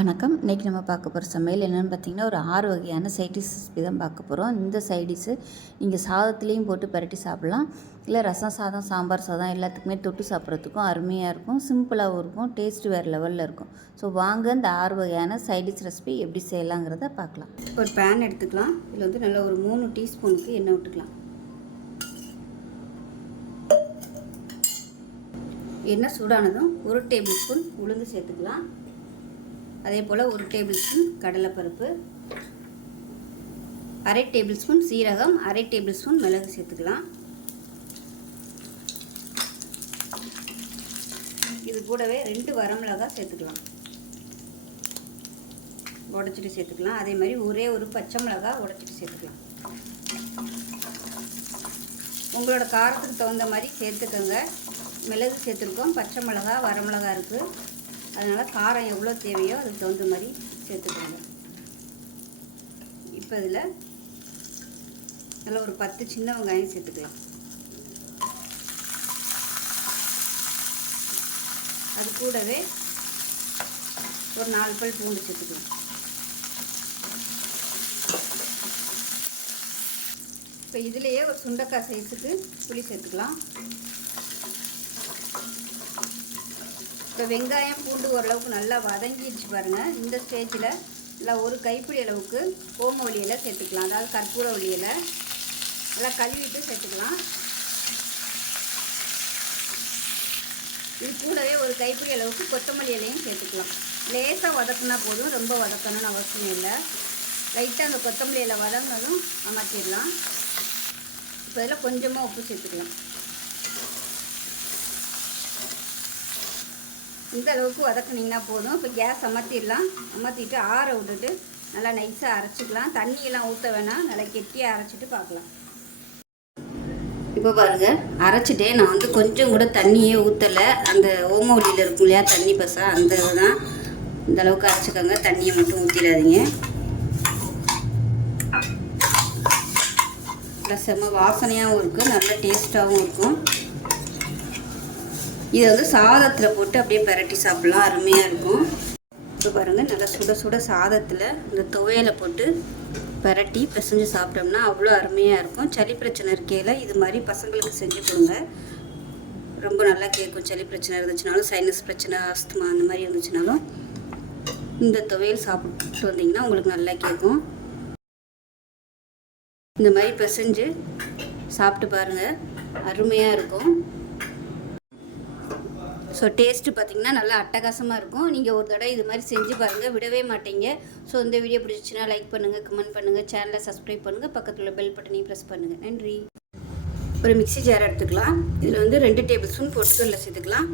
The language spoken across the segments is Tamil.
வணக்கம். இன்றைக்கி நம்ம பார்க்க போகிற சமையல் என்னென்னு பார்த்திங்கன்னா, ஒரு 6 வகையான சைட் டிஷ் ரெசிபி தான் பார்க்க போகிறோம். இந்த சைட் டிஷ்ஷு நீங்கள் சாதத்துலேயும் போட்டு பரட்டி சாப்பிட்லாம். இல்லை ரசம் சாதம், சாம்பார் சாதம் எல்லாத்துக்குமே தொட்டு சாப்பிட்றதுக்கும் அருமையாக இருக்கும். சிம்பிளாகவும் இருக்கும். டேஸ்ட்டு வேறு லெவலில் இருக்கும். ஸோ வாங்க இந்த 6 வகையான சைட் டிஷ் ரெசிபி எப்படி செய்யலாங்கிறத பார்க்கலாம். ஒரு பேன் எடுத்துக்கலாம். இதில் வந்து நல்லா ஒரு 3 டீஸ்பூனுக்கு எண்ணெய் விட்டுக்கலாம். எண்ணெய் சூடானதும் 1 டேபிள் ஸ்பூன் உளுந்து சேர்த்துக்கலாம். அதே போல் 1 டேபிள் ஸ்பூன் கடலைப்பருப்பு, 1/2 டேபிள் ஸ்பூன் சீரகம், 1/2 டேபிள் ஸ்பூன் மிளகு சேர்த்துக்கலாம். இது கூடவே 2 வரமிளகாய் சேர்த்துக்கலாம், உடச்சிட்டு சேர்த்துக்கலாம். அதே மாதிரி ஒரே ஒரு பச்சை மிளகாய் உடச்சிட்டு சேர்த்துக்கலாம். உங்களோட காரத்துக்கு தகுந்த மாதிரி சேர்த்துக்கோங்க. மிளகு சேர்த்துருக்கோம், பச்சை மிளகாய், வரமிளகாய் இருக்குது. அதனால் காரம் எவ்வளோ தேவையோ அதுக்கு தகுந்த மாதிரி சேர்த்துக்கோங்க. இப்போ இதில் நல்லா ஒரு 10 சின்ன வெங்காயம் சேர்த்துக்கலாம். அது கூடவே ஒரு 4 பல் பூண்டு சேர்த்துக்கலாம். இப்போ இதுலேயே ஒரு சுண்டைக்காய் சைஸுக்கு புளி சேர்த்துக்கலாம். இப்போ வெங்காயம் பூண்டு ஓரளவுக்கு நல்லா வதங்கிடுச்சு பாருங்கள். இந்த ஸ்டேஜில் நல்லா ஒரு கைப்பிடி அளவுக்கு ஓமவல்லி இலை சேர்த்துக்கலாம். அதாவது கற்பூரவல்லி இலை நல்லா கழுவிட்டு சேர்த்துக்கலாம். இது கூடவே ஒரு கைப்பிடி அளவுக்கு கொத்தமல்லி இலையும் சேர்த்துக்கலாம். லேசாக வதக்குனா போதும், ரொம்ப வதக்கணும்னு அவசியம் இல்லை. லைட்டாக அந்த கொத்தமல்லி இலை வதங்கினதும் அமர்த்திடலாம். இப்போ இதில் கொஞ்சமாக உப்பு சேர்த்துக்கலாம். இந்த அளவுக்கு வதக்குனிங்கன்னா போதும். இப்போ கேஸ் அமர்த்திடலாம். அமர்த்திட்டு ஆற விட்டுட்டு நல்லா நைஸாக அரைச்சிக்கலாம். தண்ணியெல்லாம் ஊற்ற வேணாம், நல்லா கெட்டியாக அரைச்சிட்டு பார்க்கலாம். இப்போ பாருங்கள், அரைச்சிட்டே நான் வந்து கொஞ்சம் கூட தண்ணியே ஊற்றலை. அந்த ஓமவல்லியில் இருக்கும் இல்லையா தண்ணி பசா, அந்த தான் இந்த அளவுக்கு அரைச்சிக்கோங்க. தண்ணியை மட்டும் ஊற்றிடாதீங்க. நல்லா செம்ம வாசனையாகவும் இருக்கும், நல்ல டேஸ்ட்டாகவும் இருக்கும். இதை வந்து சாதத்தில் போட்டு அப்படியே பரட்டி சாப்பிட்லாம், அருமையாக இருக்கும். இப்போ பாருங்கள், நல்லா சுட சுட சாதத்தில் இந்த துவையலை போட்டு பரட்டி பிசைஞ்சு சாப்பிட்டோம்னா அவ்வளோ அருமையாக இருக்கும். சளி பிரச்சனை இருக்கையில் இது மாதிரி பசங்களுக்கு செஞ்சு கொடுங்க, ரொம்ப நல்லா கேட்கும். சளி பிரச்சனை இருந்துச்சுனாலும், சைனஸ் பிரச்சனை, ஆஸ்துமா அந்த மாதிரி இருந்துச்சுனாலும் இந்த துவையல் சாப்பிட்டு வந்தீங்கன்னா உங்களுக்கு நல்லா கேட்கும். இந்த மாதிரி பிசைஞ்சு சாப்பிட்டு பாருங்கள், அருமையாக இருக்கும். ஸோ டேஸ்ட்டு பார்த்திங்கன்னா நல்லா அட்டகாசமாக இருக்கும். நீங்கள் ஒரு தடவை இது மாதிரி செஞ்சு பாருங்கள், விடவே மாட்டீங்க. ஸோ இந்த வீடியோ பிடிச்சிச்சின்னா லைக் பண்ணுங்கள், கமெண்ட் பண்ணுங்கள், சேனலை சப்ஸ்கிரைப் பண்ணுங்கள், பக்கத்தில் உள்ள பெல் பட்டனையும் ப்ரெஸ் பண்ணுங்கள். நன்றி. ஒரு மிக்ஸி ஜார் எடுத்துக்கலாம். இதில் வந்து 2 டேபிள் ஸ்பூன் பொட்டுக்கடலை சேர்த்துக்கலாம்.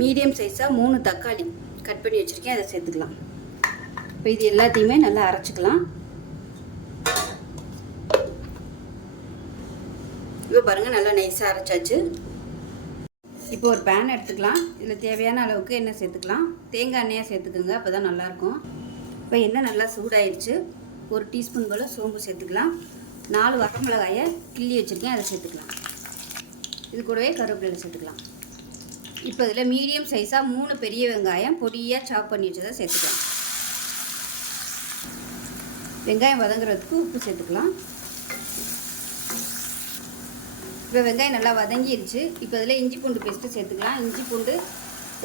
மீடியம் சைஸாக 3 தக்காளி கட் பண்ணி வச்சுருக்கேன், அதை சேர்த்துக்கலாம். இப்போ இது எல்லாத்தையுமே நல்லா அரைச்சிக்கலாம். இப்போ பாருங்கள், நல்லா நைஸாக அரைச்சாச்சு. இப்போ ஒரு பேன் எடுத்துக்கலாம். இதில் தேவையான அளவுக்கு எண்ணெய் சேர்த்துக்கலாம். தேங்காய் எண்ணெயாக சேர்த்துக்குங்க, அப்போ தான் நல்லாயிருக்கும். இப்போ எண்ணெய் நல்லா சூடாயிடுச்சு. 1 டீஸ்பூன் போல் சோம்பு சேர்த்துக்கலாம். 4 வரமிளகாயை கிள்ளி வச்சுருக்கேன், அதை சேர்த்துக்கலாம். இது கூடவே கருவேப்பிலை சேர்த்துக்கலாம். இப்போ இதில் மீடியம் சைஸாக 3 பெரிய வெங்காயம் பொடியாக சாப் பண்ணி வச்சதை சேர்த்துக்கலாம். வெங்காயம் வதங்குறதுக்கு உப்பு சேர்த்துக்கலாம். இப்போ வெங்காயம் நல்லா வதங்கிடுச்சு. இப்போ இதில் இஞ்சி பூண்டு பேஸ்ட்டு சேர்த்துக்கலாம். இஞ்சி பூண்டு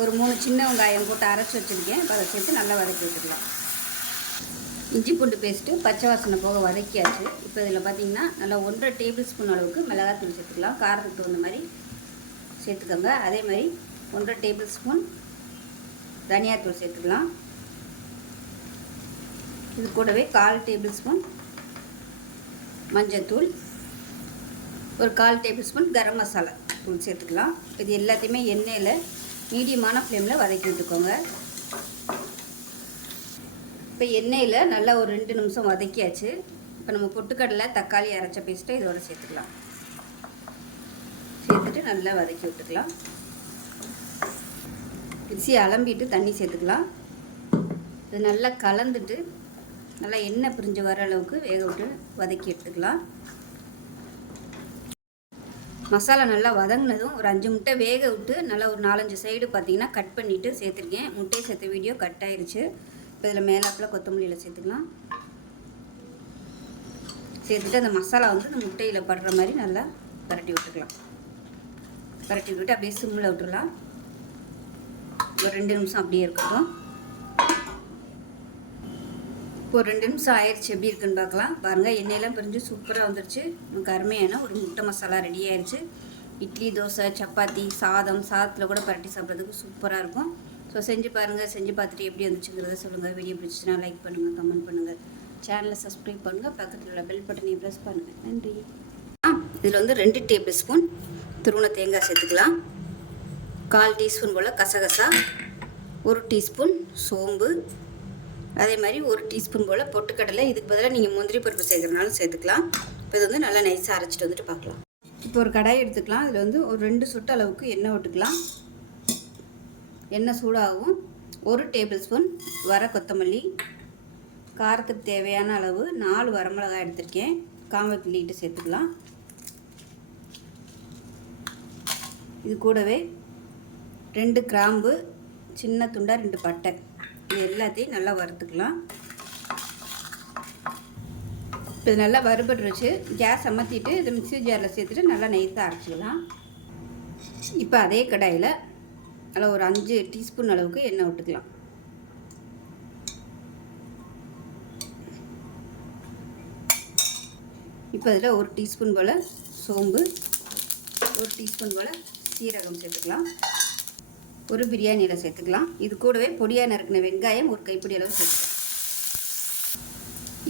ஒரு 3 சின்ன வெங்காயம் போட்டு அரைச்சி வச்சுருக்கேன், இப்போ அதை சேர்த்து நல்லா வதக்கி வச்சுக்கலாம். இஞ்சி பூண்டு பேஸ்ட்டு பச்சை வாசனை போக வதக்கியாச்சு. இப்போ இதில் பார்த்திங்கன்னா நல்லா 1.5 டேபிள் ஸ்பூன் அளவுக்கு மிளகாத்தூள் சேர்த்துக்கலாம். காரத்துக்கு தகுந்த மாதிரி சேர்த்துக்கோங்க. அதே மாதிரி 1.5 டேபிள் ஸ்பூன் தனியாத்தூள் சேர்த்துக்கலாம். இது கூடவே 1/4 டேபிள் ஸ்பூன் மஞ்சத்தூள், ஒரு 1/4 டேபிள் ஸ்பூன் கரம் மசாலா தூள் சேர்த்துக்கலாம். இது எல்லாத்தையுமே எண்ணெயில் மீடியமான ஃப்ளேமில் வதக்கி விட்டுக்கோங்க. இப்போ எண்ணெயில் நல்லா ஒரு 2 நிமிஷம் வதக்கியாச்சு. இப்போ நம்ம பொட்டுக்கடலை தக்காளி அரைச்ச பேஸ்ட்டை இதோட சேர்த்துக்கலாம். சேர்த்துட்டு நல்லா வதக்கி விட்டுக்கலாம். மிக்ஸி அலம்பிட்டு தண்ணி சேர்த்துக்கலாம். இது நல்லா கலந்துட்டு நல்லா எண்ணெய் பிரிஞ்சு வர அளவுக்கு வேக விட்டு வதக்கி எடுத்துக்கலாம். மசாலா நல்லா வதங்கினதும் ஒரு 5 முட்டை வேக விட்டு நல்லா ஒரு 4-5 சைடு பார்த்திங்கன்னா கட் பண்ணிவிட்டு சேர்த்துருக்கேன். முட்டையை சேர்த்த வீடியோ கட் ஆயிடுச்சு. இப்போ இதில் மேலாப்பில் கொத்தமல்லியில் சேர்த்துக்கலாம். சேர்த்துட்டு அந்த மசாலா வந்து இந்த முட்டையில் படுற மாதிரி நல்லா பரட்டி விட்டுக்கலாம். பரட்டி விட்டு அப்படியே சிம்மில் விட்டுடலாம். ஒரு 2 நிமிஷம் அப்படியே இருக்கட்டும். இப்போ 2 நிமிஷம் ஆயிடுச்சு. எப்படி இருக்குன்னு பார்க்கலாம். பாருங்கள், எண்ணெயெல்லாம் பிரிஞ்சு சூப்பராக வந்துடுச்சு. நமக்கு அருமையான ஒரு முட்டை மசாலா ரெடி ஆயிடுச்சு. இட்லி, தோசை, சப்பாத்தி, சாதத்தில் கூட பரட்டி சாப்பிட்றதுக்கு சூப்பராக இருக்கும். ஸோ செஞ்சு பாருங்கள். செஞ்சு பார்த்துட்டு எப்படி வந்துச்சுங்கிறத சொல்லுங்கள். வீடியோ பிடிச்சிச்சுன்னா லைக் பண்ணுங்கள், கமெண்ட் பண்ணுங்கள், சேனலை சப்ஸ்கிரைப் பண்ணுங்கள், பக்கத்தில் உள்ள பெல் பட்டனையும் ப்ரெஸ் பண்ணுங்கள். நன்றி. இதில் வந்து 2 டேபிள் ஸ்பூன் துருவன தேங்காய் சேர்த்துக்கலாம். 1/4 டீஸ்பூன் போல் கசகசா, 1 டீஸ்பூன் சோம்பு, அதே மாதிரி 1 டீஸ்பூன் போல் பொட்டுக்கடலை. இதுக்கு பதிலாக நீங்கள் முந்திரி பருப்பு சேர்க்குறதுனாலும் சேர்த்துக்கலாம். இப்போ இது வந்து நல்லா நைஸாக அரைச்சிட்டு வந்துட்டு பார்க்கலாம். இப்போ ஒரு கடாய் எடுத்துக்கலாம். இதில் வந்து ஒரு 2 சொட்டு அளவுக்கு எண்ணெய் விட்டுக்கலாம். எண்ணெய் சூடாகவும் 1 டேபிள் ஸ்பூன் வர கொத்தமல்லி, காரத்துக்கு தேவையான அளவு 4 வரமிளகாய் எடுத்திருக்கேன், காம்பை கிள்ளிட்டு சேர்த்துக்கலாம். இது கூடவே 2 கிராம்பு, சின்ன துண்டாக 2 பட்டை, இது எல்லாத்தையும் நல்லா வறுத்துக்கலாம். இப்போ இது நல்லா வறுபட்டுருச்சு. கேஸ் அமர்த்திட்டு இதை மிக்ஸி ஜாரில் சேர்த்துட்டு நல்லா நைஸாக அரைச்சிக்கலாம். இப்போ அதே கடாயில் அதில் ஒரு 5 டீஸ்பூன் அளவுக்கு எண்ணெய் விட்டுக்கலாம். இப்போ அதில் 1 டீஸ்பூன் போல் சோம்பு, 1 டீஸ்பூன் போல் சீரகம் சேர்த்துக்கலாம். ஒரு பிரியாணி இலை சேர்த்துக்கலாம். இது கூடவே பொடியாக நறுக்கின வெங்காயம் 1 கைப்பிடி அளவு சேர்த்துக்கலாம்.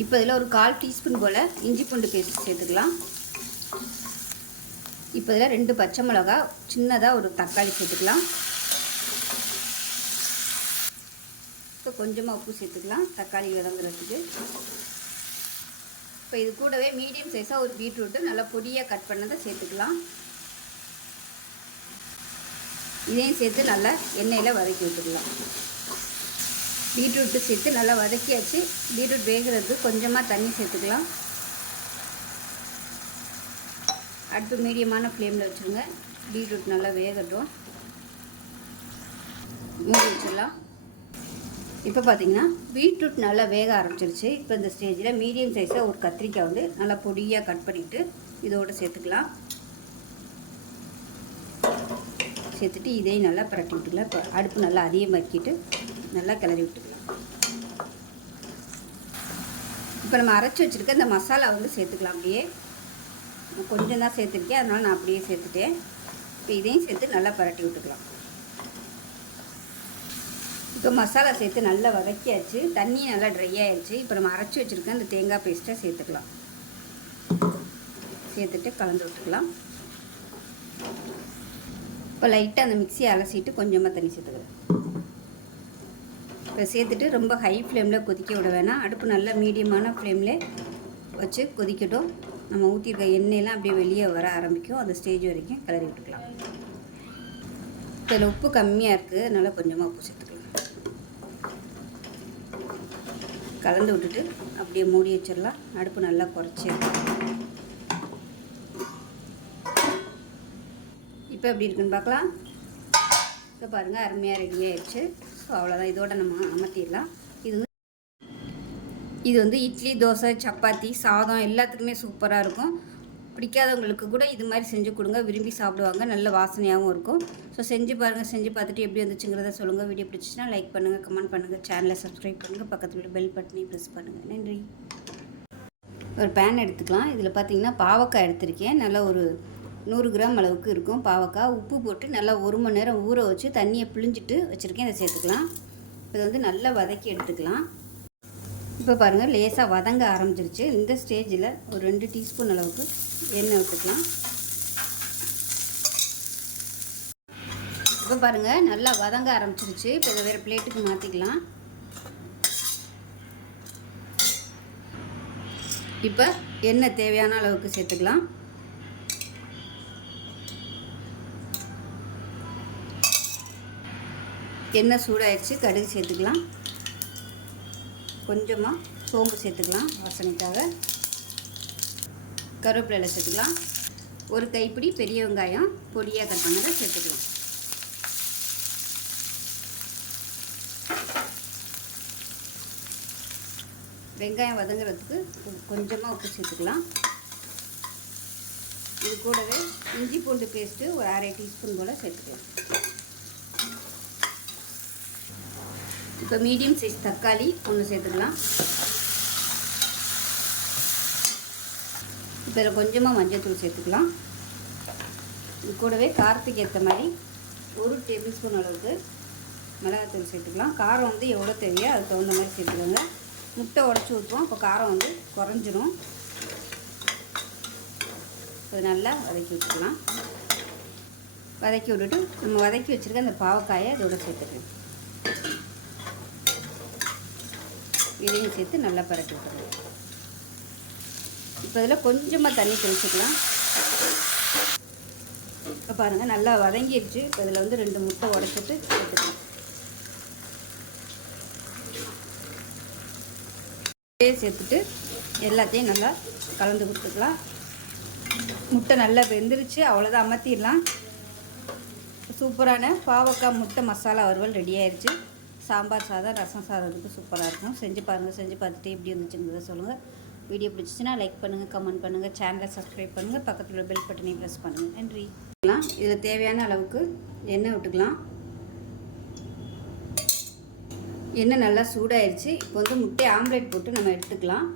இப்போ இதில் ஒரு 1/4 டீஸ்பூன் போல் இஞ்சி பூண்டு பேஸ்ட் சேர்த்துக்கலாம். இப்போ இதில் 2 பச்சை மிளகா, சின்னதாக ஒரு தக்காளி சேர்த்துக்கலாம். இப்போ கொஞ்சமாக உப்பு சேர்த்துக்கலாம் தக்காளி வதங்குறதுக்கு. இப்போ இது கூடவே மீடியம் சைஸாக ஒரு பீட்ரூட்டு நல்லா பொடியாக கட் பண்ணதை சேர்த்துக்கலாம். இதையும் சேர்த்து நல்லா எண்ணெயில் வதக்கி விட்டுக்கலாம். பீட்ரூட்டு சேர்த்து நல்லா வதக்கியாச்சு. பீட்ரூட் வேகிறதுக்கு கொஞ்சமாக தண்ணி சேர்த்துக்கலாம். அடுப்பு மீடியமான ஃப்ளேமில் வச்சுருங்க. பீட்ரூட் நல்லா வேகட்டும். மூடி வச்சிடலாம். இப்போ பார்த்திங்கன்னா பீட்ரூட் நல்லா வேக ஆரம்பிச்சிருச்சு. இப்போ இந்த ஸ்டேஜில் மீடியம் சைஸாக ஒரு கத்திரிக்காய் வந்து நல்லா பொடியாக கட் பண்ணிவிட்டு இதோடு சேர்த்துக்கலாம். சேர்த்துட்டு இதையும் நல்லா பரட்டி விட்டுக்கலாம். இப்போ அடுப்பு நல்லா அதிகமாக்கிட்டு நல்லா கிளறி விட்டுக்கலாம். இப்போ நம்ம அரைச்சி வச்சுருக்க இந்த மசாலா வந்து சேர்த்துக்கலாம். அப்படியே கொஞ்சம் தான் சேர்த்துருக்கேன், அதனால் நான் அப்படியே சேர்த்துட்டேன். இப்போ இதையும் சேர்த்து நல்லா பரட்டி விட்டுக்கலாம். இப்போ மசாலா சேர்த்து நல்லா வதக்கியாச்சு. தண்ணி நல்லா ட்ரை ஆகிடுச்சு. இப்போ நம்ம அரைச்சி வச்சுருக்க அந்த தேங்காய் பேஸ்ட்டை சேர்த்துக்கலாம். சேர்த்துட்டு கலந்து விட்டுக்கலாம். இப்போ லைட்டாக அந்த மிக்ஸியை அலசிட்டு கொஞ்சமாக தண்ணி சேர்த்துக்கலாம். இப்போ சேர்த்துட்டு ரொம்ப ஹை ஃப்ளேமில் கொதிக்க விட வேணாம். அடுப்பு நல்லா மீடியமான ஃப்ளேமில் வச்சு கொதிக்கட்டும். நம்ம ஊற்றிருக்க எண்ணெயெல்லாம் அப்படியே வெளியே வர ஆரம்பிக்கும். அந்த ஸ்டேஜ் வரைக்கும் கிளறி விட்டுக்கலாம். இதில் உப்பு கம்மியாக இருக்குது, அதனால் கொஞ்சமாக உப்பு சேர்த்துக்கலாம். கலந்து விட்டுட்டு அப்படியே மூடி வச்சிடலாம். அடுப்பு நல்லா குறைச்சி. இப்போ எப்படி இருக்குன்னு பார்க்கலாம். இப்போ பாருங்கள், அருமையாக ரெடி ஆகிடுச்சு. ஸோ அவ்வளோதான். இதோட நம்ம அமர்த்திடலாம். இது வந்து இட்லி, தோசை, சப்பாத்தி, சாதம் எல்லாத்துக்குமே சூப்பராக இருக்கும். பிடிக்காதவங்களுக்கு கூட இது மாதிரி செஞ்சு கொடுங்க, விரும்பி சாப்பிடுவாங்க. நல்ல வாசனையாகவும் இருக்கும். ஸோ செஞ்சு பாருங்கள். செஞ்சு பார்த்துட்டு எப்படி வந்துச்சுங்கிறத சொல்லுங்கள். வீடியோ பிடிச்சிச்சின்னா லைக் பண்ணுங்கள், கமெண்ட் பண்ணுங்கள், சேனலை சப்ஸ்கிரைப் பண்ணுங்கள், பக்கத்தில் பெல் பட்டனையும் ப்ரெஸ் பண்ணுங்கள். நன்றி. ஒரு பேன் எடுத்துக்கலாம். இதில் பார்த்திங்கன்னா பாவக்காய் எடுத்திருக்கேன். நல்லா ஒரு 100 கிராம் அளவுக்கு இருக்கும் பாவக்காய். உப்பு போட்டு நல்லா 1 மணி நேரம் ஊற வச்சு தண்ணியை பிழிஞ்சிட்டு வச்சுருக்கேன். இதை சேர்த்துக்கலாம். இதை வந்து நல்லா வதக்கி எடுத்துக்கலாம். இப்போ பாருங்கள், லேசாக வதங்க ஆரம்பிச்சிருச்சு. இந்த ஸ்டேஜில் ஒரு 2 டீஸ்பூன் அளவுக்கு எண்ணெய் விட்டுக்கலாம். இப்போ பாருங்கள், நல்லா வதங்க ஆரம்பிச்சிருச்சு. இப்போ இதை வேறு பிளேட்டுக்கு மாற்றிக்கலாம். இப்போ எண்ணெய் தேவையான அளவுக்கு சேர்த்துக்கலாம். எண்ணெய் சூடாயிடுச்சு. கடுகு சேர்த்துக்கலாம். கொஞ்சமாக சோம்பு சேர்த்துக்கலாம் வாசனைக்காக. கருவேப்பிலை சேர்த்துக்கலாம். ஒரு கைப்பிடி பெரிய வெங்காயம் பொடியாக கட் பண்ணதை சேர்த்துக்கலாம். வெங்காயம் வதங்குறதுக்கு கொஞ்சமாக உப்பு சேர்த்துக்கலாம். இது கூடவே இஞ்சி பூண்டு பேஸ்ட்டு ஒரு அரை டீஸ்பூன் போல் சேர்த்துக்கலாம். இப்போ மீடியம் சைஸ் தக்காளி ஒன்று சேர்த்துக்கலாம். இப்போ இதில் கொஞ்சமாக மஞ்சள்தூள் சேர்த்துக்கலாம். இது கூடவே காரத்துக்கு ஏற்ற மாதிரி 1 டேபிள் ஸ்பூன் அளவுக்கு மிளகாத்தூள் சேர்த்துக்கலாம். காரம் வந்து எவ்வளோ தேவையோ அதுக்கு தகுந்த மாதிரி சேர்த்துக்கோங்க. முட்டை உடச்சி ஊற்றுவோம், அப்போ காரம் வந்து குறைஞ்சிரும். அது நல்லா வதக்கி வச்சுக்கலாம். வதக்கி விட்டுட்டு நம்ம வதக்கி வச்சுருக்க அந்த பாவக்காயை அதோடு சேர்த்துக்கலாம். இதையும் சேர்த்து நல்லா பரட்டி விட்டுருவோம். இப்போ இதில் கொஞ்சமாக தண்ணி தெளிச்சுக்கலாம். இப்போ பாருங்கள் நல்லா வதங்கிடுச்சு. இப்போ இதில் வந்து 2 முட்டை உடச்சிட்டு சேர்த்துக்கலாம். சேர்த்துட்டு எல்லாத்தையும் நல்லா கலந்து கொடுத்துக்கலாம். முட்டை நல்லா வெந்துருச்சு, அவ்வளோதான், அமர்த்திடலாம். சூப்பரான பாவக்காய் முட்டை மசாலா வறுவல் ரெடி ஆயிடுச்சு. சாம்பார் சாதம், ரசம் சாதத்துக்கு சூப்பராக இருக்கும். செஞ்சு பாருங்கள். செஞ்சு பார்த்துட்டு எப்படி இருந்துச்சுங்கிறத சொல்லுங்கள். வீடியோ பிடிச்சிச்சின்னா லைக் பண்ணுங்கள், கமெண்ட் பண்ணுங்கள், சேனலை சப்ஸ்கிரைப் பண்ணுங்கள், பக்கத்தில் உள்ள பெல் பட்டனையும் ப்ரெஸ் பண்ணுங்கள். நன்றி. இதில் தேவையான அளவுக்கு எண்ணெய் விட்டுக்கலாம். எண்ணெய் நல்லா சூடாயிடுச்சு. இப்போ வந்து முட்டை ஆம்லேட் போட்டு நம்ம எடுத்துக்கலாம்.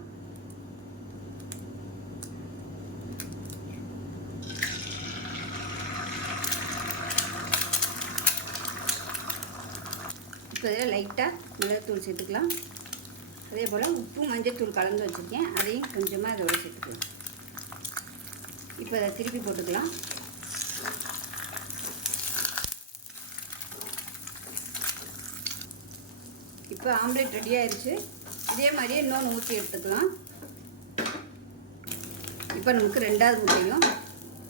இப்போ இதில் லைட்டாக மிளகுத்தூள் சேர்த்துக்கலாம். அதே போல் உப்பு மஞ்சள்தூள் கலந்து வச்சுருக்கேன், அதையும் கொஞ்சமாக இதோட சேர்த்துக்கலாம். இப்போ அதை திருப்பி போட்டுக்கலாம். இப்போ ஆம்லேட் ரெடி ஆயிடுச்சு. இதே மாதிரியே இன்னொன்று ஊற்றி எடுத்துக்கலாம். இப்போ நமக்கு 2வது முட்டையும்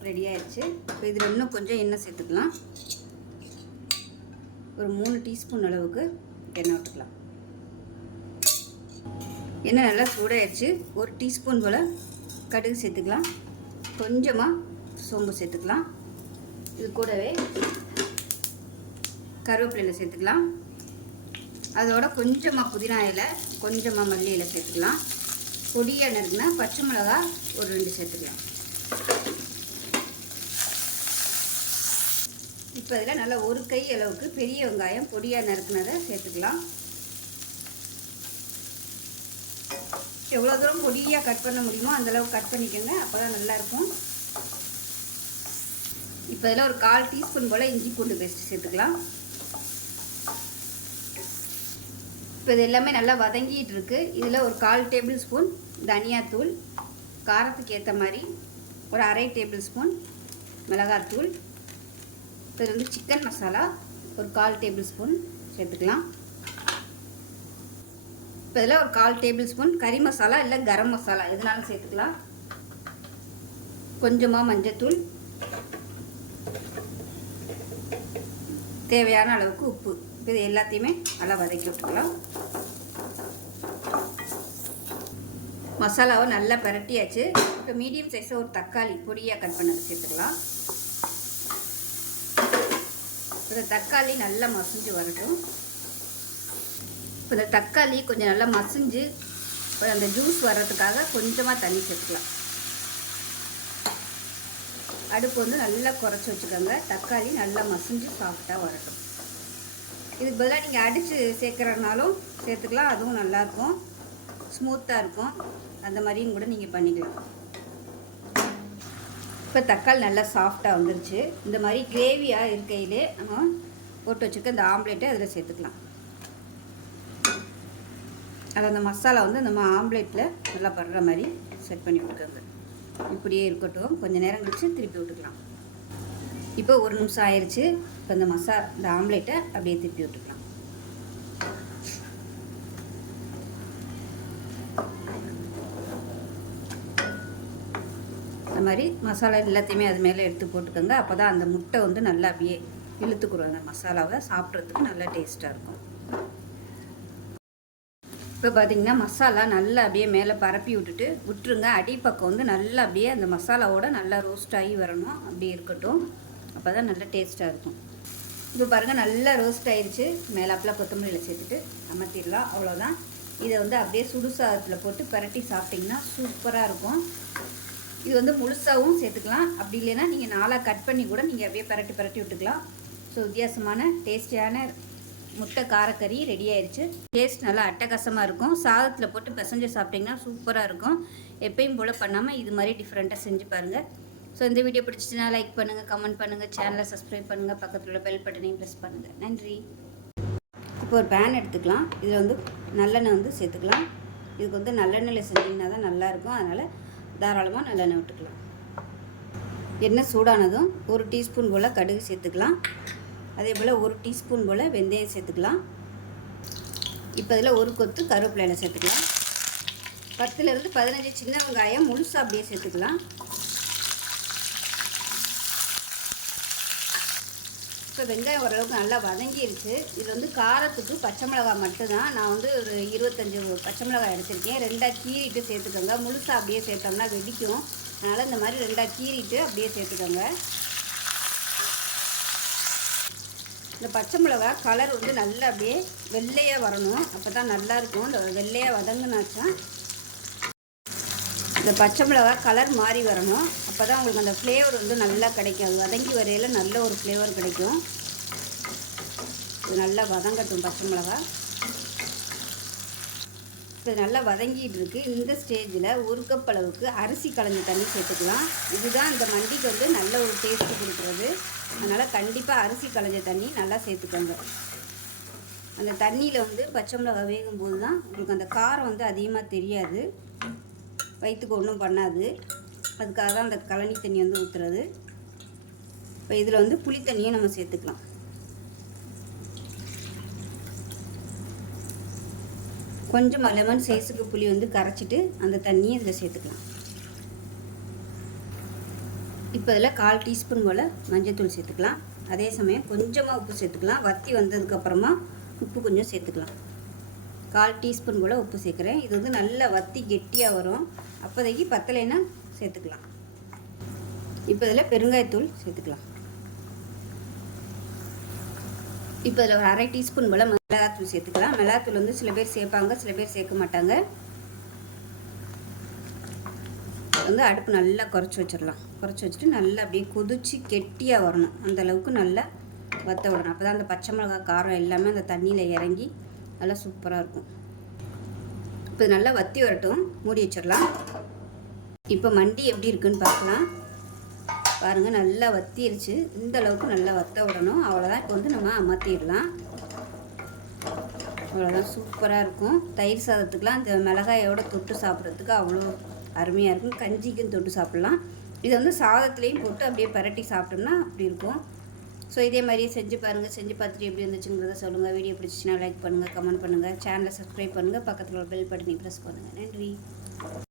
ரெடி ஆயிடுச்சு. இப்போ இதில் இன்னும் கொஞ்சம் எண்ணெய் சேர்த்துக்கலாம். ஒரு 3 டீஸ்பூன் அளவுக்கு எண்ணெய் விட்டுக்கலாம். எண்ணெய் நல்லா சூடாயிடுச்சு. 1 டீஸ்பூன் போல் கடுகு சேர்த்துக்கலாம். கொஞ்சமாக சோம்பு சேர்த்துக்கலாம். இது கூடவே கருவேப்பிலை சேர்த்துக்கலாம். அதோட கொஞ்சமாக புதினா இலை, கொஞ்சமாக மல்லி இலை சேர்த்துக்கலாம். பொடியாக நறுக்குனா பச்சை மிளகா ஒரு 2 சேர்த்துக்கலாம். இப்போ இதில் நல்லா 1 கை அளவுக்கு பெரிய வெங்காயம் பொடியாக நறுக்குனதை சேர்த்துக்கலாம். எவ்வளோ தூரம் பொடியாக கட் பண்ண முடியுமோ அந்தளவுக்கு கட் பண்ணிக்கோங்க, அப்போ தான் நல்லாயிருக்கும். இப்போ இதில் ஒரு 1/4 டீஸ்பூன் போல் இஞ்சி பூண்டு பேஸ்ட் சேர்த்துக்கலாம். இப்போ இது எல்லாமே நல்லா வதங்கிட்டு இருக்கு. இதில் ஒரு 1/4 டேபிள் ஸ்பூன் தனியாத்தூள், காரத்துக்கு ஏற்ற மாதிரி ஒரு அரை டேபிள் ஸ்பூன் மிளகாத்தூள். இப்போ இது வந்து சிக்கன் மசாலா ஒரு 1/4 டேபிள் ஸ்பூன் சேர்த்துக்கலாம். இப்போ இதில் ஒரு 1/4 டேபிள் ஸ்பூன் கறி மசாலா இல்லை கரம் மசாலா எதுனாலும் சேர்த்துக்கலாம். கொஞ்சமாக மஞ்சத்தூள், தேவையான அளவுக்கு உப்பு. இப்போ இது எல்லாத்தையுமே நல்லா வதக்கி விட்டுக்கலாம். மசாலாவை நல்லா பரட்டியாச்சு. இப்போ மீடியம் சைஸில் ஒரு தக்காளி பொடியாக கட் பண்ணது சேர்த்துக்கலாம். இந்த தக்காளி நல்லா மசிஞ்சு வரட்டும். இப்போ இந்த தக்காளி கொஞ்சம் நல்லா மசிஞ்சு அந்த ஜூஸ் வர்றதுக்காக கொஞ்சமாக தண்ணி சேர்த்துக்கலாம். அடுப்பு வந்து நல்லா குறைச்சி வச்சுக்கோங்க. தக்காளி நல்லா மசிஞ்சு சாஃப்டாக வரட்டும். இதுக்கு பதிலாக நீங்கள் அடித்து சேர்க்குறதுனாலும் சேர்த்துக்கலாம், அதுவும் நல்லாயிருக்கும், ஸ்மூத்தாக இருக்கும். அந்த மாதிரியும் கூட நீங்கள் பண்ணிக்கலாம். இப்போ தக்காளி நல்லா சாஃப்டாக வந்துருச்சு. இந்த மாதிரி கிரேவியாக இருக்கையிலே நம்ம போட்டு வச்சுருக்க இந்த ஆம்லேட்டை அதில் சேர்த்துக்கலாம். அது அந்த மசாலா வந்து நம்ம ஆம்லேட்டில் நல்லா படுற மாதிரி செட் பண்ணி விட்டுக்கோங்க. இப்படியே இருக்கட்டும், கொஞ்சம் நேரம் கழிச்சு திருப்பி விட்டுக்கலாம். இப்போ 1 நிமிஷம் ஆயிடுச்சு. இப்போ இந்த ஆம்லேட்டை அப்படியே திருப்பி விட்டுக்கலாம். இந்த மாதிரி மசாலா எல்லாத்தையுமே அது மேலே எடுத்து போட்டுக்கோங்க. அப்போ தான் அந்த முட்டை வந்து நல்லா அப்படியே இழுத்துக்குறோம். அந்த மசாலாவை சாப்பிட்றதுக்கு நல்லா டேஸ்ட்டாக இருக்கும். இப்போ பார்த்திங்கன்னா மசாலா நல்லா அப்படியே மேலே பரப்பி விட்டுருங்க. அடிப்பக்கம் வந்து நல்லா அப்படியே அந்த மசாலாவோட நல்லா ரோஸ்ட் ஆகி வரணும். அப்படியே இருக்கட்டும், அப்போ தான் நல்லா டேஸ்ட்டாக இருக்கும். இப்போ பாருங்கள் நல்லா ரோஸ்ட் ஆயிடுச்சு. மேலாப்பில் கொத்தமல்லியில் சேர்த்துட்டு அமர்த்திடலாம். அவ்வளோதான். இதை வந்து அப்படியே சுடுசாதத்தில் போட்டு பரட்டி சாப்பிட்டிங்கன்னா சூப்பராக இருக்கும். இது வந்து முழுசாகவும் சேர்த்துக்கலாம், அப்படி இல்லைன்னா நீங்கள் 4ஆக கட் பண்ணி கூட நீங்கள் அப்படியே பரட்டி விட்டுக்கலாம். ஸோ வித்தியாசமான டேஸ்டியான முட்டை காரக்கறி ரெடி ஆயிடுச்சு. டேஸ்ட் நல்லா அட்டகாசமாக இருக்கும். சாதத்தில் போட்டு பிசைஞ்சு சாப்பிட்டிங்கன்னா சூப்பராக இருக்கும். எப்பயும் போல் பண்ணாமல் இது மாதிரி டிஃப்ரெண்ட்டாக செஞ்சு பாருங்கள். ஸோ இந்த வீடியோ பிடிச்சிச்சுன்னா லைக் பண்ணுங்கள், கமெண்ட் பண்ணுங்கள், சேனலை சப்ஸ்கிரைப் பண்ணுங்கள், பக்கத்தில் உள்ள பெல் பட்டனையும் ப்ரெஸ் பண்ணுங்கள். நன்றி. இப்போ ஒரு பேன் எடுத்துக்கலாம். இதில் வந்து நல்லெண்ணெய் வந்து சேர்த்துக்கலாம். இதுக்கு வந்து நல்லெண்ணெயில் செஞ்சிங்கன்னா தான் நல்லாயிருக்கும். அதனால் தாராளமாக நல்லெண்ணெய் விட்டுக்கலாம். எண்ணெய் சூடானதும் 1 டீஸ்பூன் போல் கடுகு சேர்த்துக்கலாம். அதே போல் 1 டீஸ்பூன் போல் வெந்தயம் சேர்த்துக்கலாம். இப்போ இதில் 1 கொத்து கருவேப்பிலை சேர்த்துக்கலாம். 10லேருந்து 15 சின்ன வெங்காயம் முழுசாக அப்படியே சேர்த்துக்கலாம். இப்போ வெங்காயம் ஓரளவுக்கு நல்லா வதங்கிருச்சு. இதில் வந்து காரத்துக்கு பச்சை மிளகாய் மட்டும்தான். நான் வந்து ஒரு 25 பச்சை மிளகாய் எடுத்திருக்கேன். 2ஆக கீறிட்டு சேர்த்துக்கோங்க. முழுசாக அப்படியே சேர்த்தோம்னா வெடிக்கும். அதனால் இந்த மாதிரி 2ஆக கீறிட்டு அப்படியே சேர்த்துக்கோங்க. இந்த பச்சை மிளகாய் கலர் வந்து நல்லா அப்படியே வெள்ளையாக வரணும். அப்போ தான் நல்லாயிருக்கும். இந்த வெள்ளையாக வதங்கினாச்சா இந்த பச்சை மிளகாய் கலர் மாறி வரணும். அப்போ தான் உங்களுக்கு அந்த ஃப்ளேவர் வந்து நல்லா கிடைக்கும். அது வதங்கி வரையில் நல்ல ஒரு ஃப்ளேவர் கிடைக்கும். இது நல்லா வதங்கட்டும் பச்சை மிளகாய். இது நல்லா வதங்கிட்டு இருக்குது. இந்த ஸ்டேஜில் 1 கப் அளவுக்கு அரிசி களைஞ்ச தண்ணி சேர்த்துக்கலாம். இதுதான் இந்த மண்டிக்கு வந்து நல்ல ஒரு டேஸ்ட்டு கொடுக்குறது. அதனால் கண்டிப்பாக அரிசி களைஞ்ச தண்ணி நல்லா சேர்த்துக்கோங்க. அந்த தண்ணியில் வந்து பச்சை மிளகாய் வேகும்போது தான் உங்களுக்கு அந்த காரம் வந்து அதிகமாக தெரியாது, வயிற்றுக்கு ஒன்றும் பண்ணாது. அதுக்காக தான் அந்த கழனி தண்ணி வந்து ஊற்றுறது. இப்போ இதில் வந்து புளி தண்ணியை நம்ம சேர்த்துக்கலாம். கொஞ்சம் லெமன் சைஸுக்கு புளி வந்து கரைச்சிட்டு அந்த தண்ணியை இதில் சேர்த்துக்கலாம். இப்போ இதில் 1/4 டீஸ்பூன் போல் மஞ்சள்தூள் சேர்த்துக்கலாம். அதே சமயம் கொஞ்சமாக உப்பு சேர்த்துக்கலாம். வத்தி வந்ததுக்கப்புறமா உப்பு கொஞ்சம் சேர்த்துக்கலாம். 1/4 டீஸ்பூன் போல் உப்பு சேர்க்குறேன். இது வந்து நல்லா வத்தி கெட்டியாக வரும். அப்போதைக்கு பத்தலைன்னா சேர்த்துக்கலாம். இப்போ இதில் பெருங்காயத்தூள் சேர்த்துக்கலாம். இப்போ இதில் ஒரு 1/2 டீஸ்பூன் போல் மிளகாத்தூள் சேர்த்துக்கலாம். மிளகாத்தூள் வந்து சில பேர் சேர்ப்பாங்க, சில பேர் சேர்க்க மாட்டாங்க. வந்து அடுப்பு நல்லா குறைச்சி வச்சிடலாம். குறைச்சி வச்சுட்டு நல்லா அப்படியே கொதிச்சு கெட்டியாக வரணும். அந்தளவுக்கு நல்லா வற்ற விடணும். அப்போ தான் அந்த பச்சை மிளகாய் காரம் எல்லாமே அந்த தண்ணியில் இறங்கி நல்லா சூப்பராக இருக்கும். இப்போ நல்லா வற்றி வரட்டும், மூடி வச்சிடலாம். இப்போ மண்டி எப்படி இருக்குன்னு பார்க்கலாம். பாருங்கள், நல்லா வத்திருச்சு. இந்த அளவுக்கு நல்லா வற்ற விடணும். அவ்வளோதான். இப்போ வந்து நம்ம அமர்த்திடலாம். அவ்வளோதான், சூப்பராக இருக்கும். தயிர் சாதத்துக்கெலாம் அந்த மிளகாயோட தொட்டு சாப்பிட்றதுக்கு அவ்வளோ அருமையாக இருக்கும். கஞ்சிக்கும் தொட்டு சாப்பிட்லாம். இதை வந்து சாதத்துலேயும் போட்டு அப்படியே பரட்டி சாப்பிட்டோம்னா அப்படி இருக்கும். ஸோ இதே மாதிரியே செஞ்சு பாருங்கள். செஞ்சு பார்த்துட்டு எப்படி இருந்துச்சுங்கிறத சொல்லுங்கள். வீடியோ பிடிச்சிச்சின்னா லைக் பண்ணுங்கள், கமெண்ட் பண்ணுங்கள், சேனலை சப்ஸ்கிரைப் பண்ணுங்கள், பக்கத்தில் ஒரு பெல் பட்டனை ப்ரெஸ் பண்ணுங்கள். நன்றி.